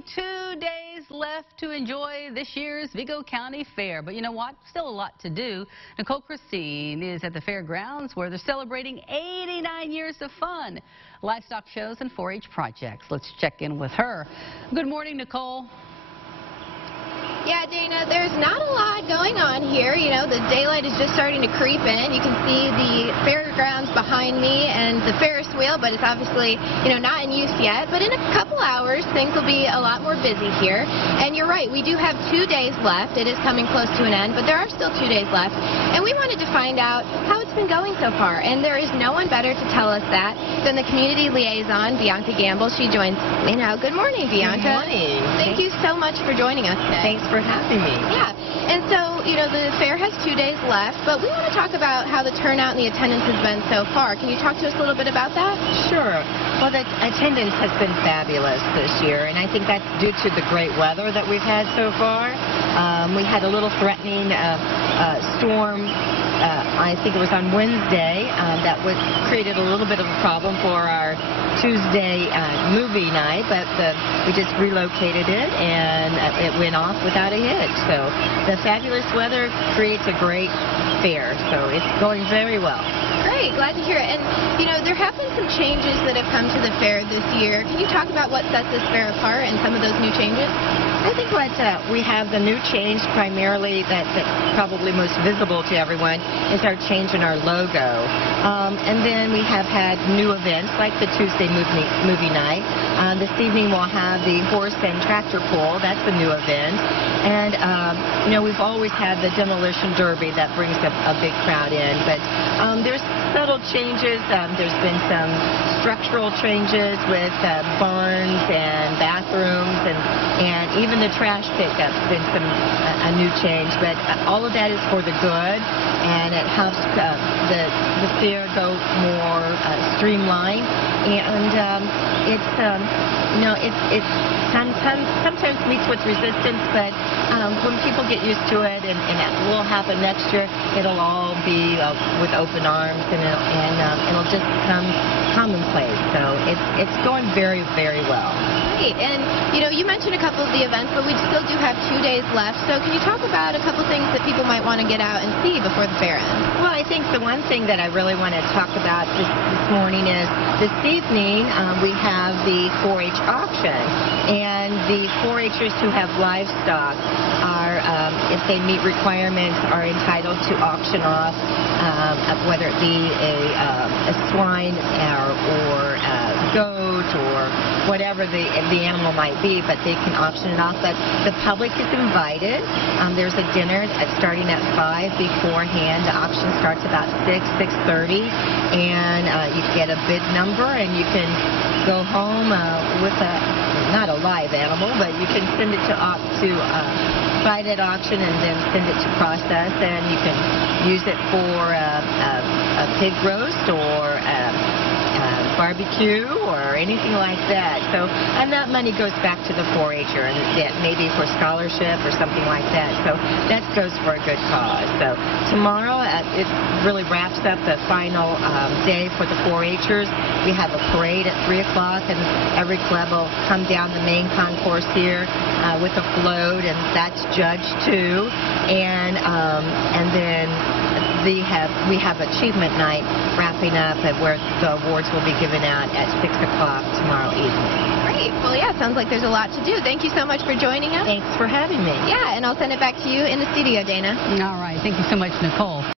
2 days left to enjoy this year's Vigo County Fair. But you know what? Still a lot to do. Nicole Christine is at the fairgrounds where they're celebrating 89 years of fun, livestock shows, and 4-H projects. Let's check in with her. Good morning, Nicole. Yeah, Dana, there's not a lot going on here. You know, the daylight is just starting to creep in. You can see the fairgrounds behind me and the Ferris wheel, but it's obviously, not in use yet. But in a couple hours, things will be a lot more busy here. And you're right, we do have 2 days left. It is coming close to an end, but there are still 2 days left. And we wanted to find out how it's been going so far. And there is no one better to tell us that than the community liaison, Bianca Gambill. She joins me now. Good morning, Bianca. Good morning. Thank you so much for joining us today. Thanks for having me. Yeah, and so, the fair has 2 days left, but we want to talk about how the turnout and the attendance has been so far. Can you talk to us a little bit about that? Sure. Well, the attendance has been fabulous this year, and I think that's due to the great weather that we've had so far. We had a little threatening storm. I think it was on Wednesday. That created a little bit of a problem for our Tuesday movie night, but we just relocated it, and it went off without a hitch. So the fabulous weather creates a great fair, so it's going very well. Great, glad to hear it. And, there have been some changes that have come to the fair this year. Can you talk about what sets this fair apart and some of those new changes? I think what we have the new change primarily that's probably most visible to everyone is our change in our logo. And then we have had new events like the Tuesday movie night. This evening we'll have the horse and tractor pull. That's a new event. And, we've always had the demolition derby that brings a big crowd in. But there's subtle changes. There's been some structural changes with barns and bathrooms and even the trash pickup's been a new change. But all of that is for the good, and it helps the fair go more streamlined. And it sometimes meets with resistance, but when people get used to it, and it will happen next year, it'll all be with open arms, and it'll just become commonplace. So it's going very, very well. Great. And you mentioned a couple of the events, but we still do have 2 days left. So can you talk about a couple things that people might want to get out and see before the fair ends? Well, I think the one thing that I really want to talk about this morning is this evening we have the 4-H auction, and the 4-Hers who have livestock are, if they meet requirements, are entitled to auction off, whether it be a swine or a goat or whatever the animal might be, but they can auction it off. But the public is invited. There's a dinner starting at 5 beforehand. The auction starts about 6:30, and you get a bid number, and you can go home with not a live animal, but you can send it to buy it at auction and then send it to process, and you can use it for a pig roast or barbecue or anything like that. So, and that money goes back to the 4-Her, and maybe for scholarship or something like that. So that goes for a good cause. So tomorrow it really wraps up the final day for the 4-Hers. We have a parade at 3 o'clock, and every club will come down the main concourse here with a float, and that's judged too. And then we have achievement night wrapping up, where the awards will be given out at 6 o'clock tomorrow evening. Great. Well, yeah, sounds like there's a lot to do. Thank you so much for joining us. Thanks for having me. Yeah, and I'll send it back to you in the studio, Dana. All right. Thank you so much, Nicole.